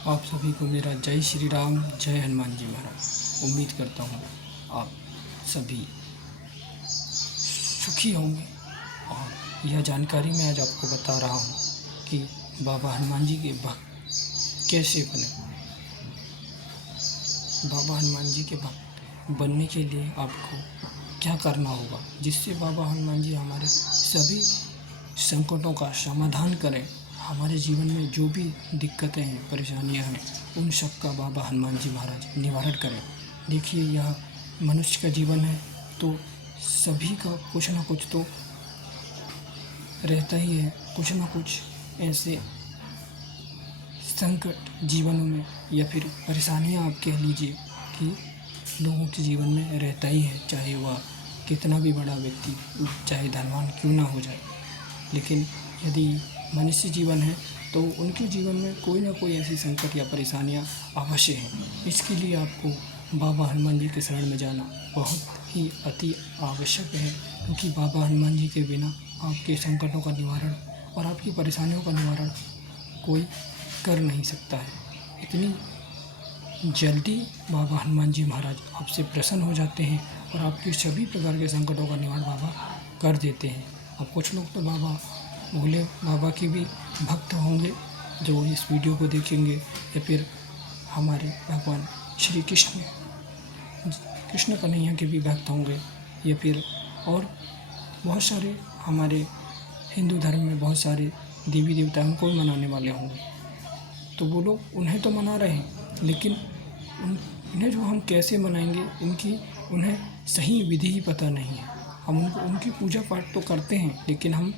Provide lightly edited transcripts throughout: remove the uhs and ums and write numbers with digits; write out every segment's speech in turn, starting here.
आप सभी को मेरा जय श्री राम, जय हनुमान जी महाराज। उम्मीद करता हूँ आप सभी सुखी होंगे। और यह जानकारी मैं आज आपको बता रहा हूँ कि बाबा हनुमान जी के भक्त कैसे बने। बाबा हनुमान जी के भक्त बनने के लिए आपको क्या करना होगा, जिससे बाबा हनुमान जी हमारे सभी संकटों का समाधान करें। हमारे जीवन में जो भी दिक्कतें हैं, परेशानियां हैं, उन सब का बाबा हनुमान जी महाराज निवारण करें। देखिए, यह मनुष्य का जीवन है तो सभी का कुछ ना कुछ तो रहता ही है। कुछ ना कुछ ऐसे संकट जीवनों में या फिर परेशानियां आप कह लीजिए कि लोगों के जीवन में रहता ही है, चाहे वह कितना भी बड़ा व्यक्ति, चाहे धनवान क्यों ना हो जाए। लेकिन यदि मनुष्य जीवन है तो उनके जीवन में कोई ना कोई ऐसी संकट या परेशानियां अवश्य हैं। इसके लिए आपको बाबा हनुमान जी के शरण में जाना बहुत ही अति आवश्यक है, क्योंकि बाबा हनुमान जी के बिना आपके संकटों का निवारण और आपकी परेशानियों का निवारण कोई कर नहीं सकता है। इतनी जल्दी बाबा हनुमान जी महाराज आपसे प्रसन्न हो जाते हैं और आपके सभी प्रकार के संकटों का निवारण बाबा कर देते हैं। अब कुछ लोग तो भोले बाबा के भी भक्त होंगे जो इस वीडियो को देखेंगे, या फिर हमारे भगवान श्री कृष्ण कन्हैया के भी भक्त होंगे, या फिर और बहुत सारे हमारे हिंदू धर्म में बहुत सारे देवी देवता उनको भी मनाने वाले होंगे। तो वो लोग उन्हें तो मना रहे हैं, लेकिन उन्हें जो हम कैसे मनाएंगे, उन्हें सही विधि ही पता नहीं है। हम उनकी पूजा पाठ तो करते हैं, लेकिन हम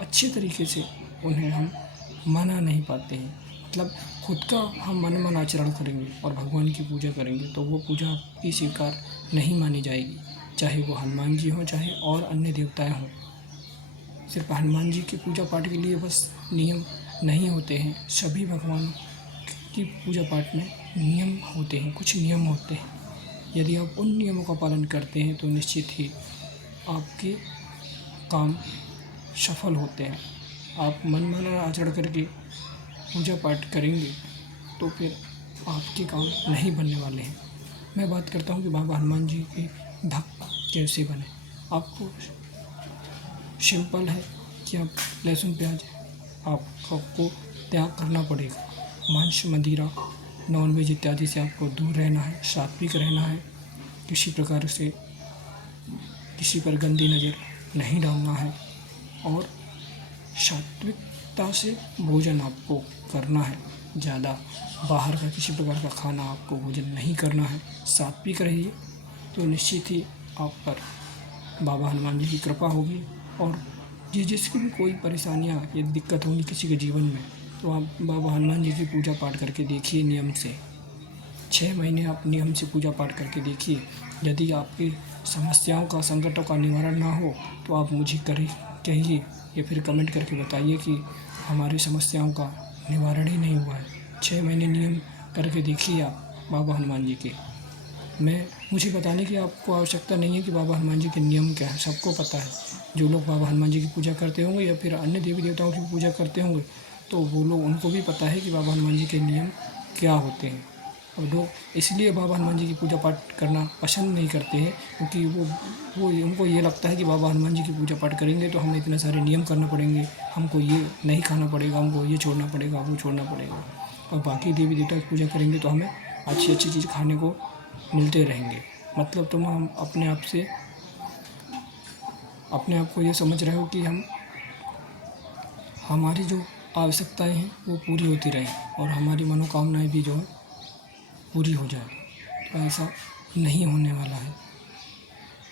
अच्छे तरीके से उन्हें हम मना नहीं पाते हैं। मतलब खुद का हम मन आचरण करेंगे और भगवान की पूजा करेंगे तो वो पूजा आपकी स्वीकार नहीं मानी जाएगी, चाहे वो हनुमान जी हों, चाहे और अन्य देवताएं हों। सिर्फ हनुमान जी की पूजा पाठ के लिए बस नियम नहीं होते हैं, सभी भगवान की पूजा पाठ में नियम होते हैं, कुछ नियम होते हैं। यदि आप उन नियमों का पालन करते हैं तो निश्चित ही आपके काम सफल होते हैं। आप मनमाना आचरण करके पूजा पाठ करेंगे तो फिर आपके काम नहीं बनने वाले हैं। मैं बात करता हूँ कि बाबा हनुमान जी के भक्त कैसे बने। आपको सिंपल है कि आप लहसुन प्याज आपको त्याग करना पड़ेगा। मांस मदिरा नॉनवेज इत्यादि से आपको दूर रहना है, सात्विक रहना है। किसी प्रकार से किसी पर गंदी नज़र नहीं डालना है और सात्विकता से भोजन आपको करना है। ज़्यादा बाहर का किसी प्रकार का खाना आपको भोजन नहीं करना है। सात्विक रहिए तो निश्चित ही आप पर बाबा हनुमान जी की कृपा होगी। और जिसकी भी कोई परेशानियाँ या दिक्कत होगी किसी के जीवन में, तो आप बाबा हनुमान जी की पूजा पाठ करके देखिए नियम से। 6 महीने आप नियम से पूजा पाठ करके देखिए। यदि आपकी समस्याओं का, संकटों का निवारण ना हो तो आप मुझे कहिए या फिर कमेंट करके बताइए कि हमारी समस्याओं का निवारण ही नहीं हुआ है। 6 महीने नियम करके देखिए आप बाबा हनुमान जी के। मुझे बताने की आपको आवश्यकता नहीं है कि बाबा हनुमान जी के नियम क्या है, सबको पता है। जो लोग बाबा हनुमान जी की पूजा करते होंगे या फिर अन्य देवी देवताओं की पूजा करते होंगे, तो वो लोग, उनको भी पता है कि बाबा हनुमान जी के नियम क्या होते हैं। और लोग इसलिए बाबा हनुमान जी की पूजा पाठ करना पसंद नहीं करते हैं, क्योंकि वो उनको ये लगता है कि बाबा हनुमान जी की पूजा पाठ करेंगे तो हमें इतने सारे नियम करना पड़ेंगे, हमको ये नहीं खाना पड़ेगा, हमको ये छोड़ना पड़ेगा, वो छोड़ना पड़ेगा। और बाकी देवी देवता की पूजा करेंगे तो हमें अच्छी अच्छी चीज़ खाने को मिलते रहेंगे। मतलब तुम हम अपने आप को ये समझ रहे हो कि हमारी जो आवश्यकताएं हैं वो पूरी होती रहें और हमारी मनोकामनाएं भी जो है पूरी हो जाए। तो ऐसा नहीं होने वाला है।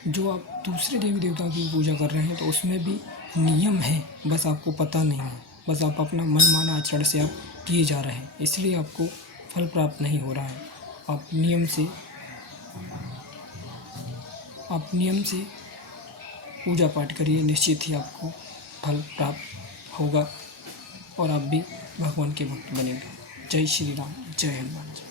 जो आप दूसरे देवी देवताओं की पूजा कर रहे हैं तो उसमें भी नियम है, बस आपको पता नहीं है। बस आप अपना मनमाना आचरण से आप किए जा रहे हैं, इसलिए आपको फल प्राप्त नहीं हो रहा है। आप नियम से पूजा पाठ करिए, निश्चित ही आपको फल प्राप्त होगा और आप भी भगवान के भक्त बनेंगे। जय श्री राम, जय हनुमान जी।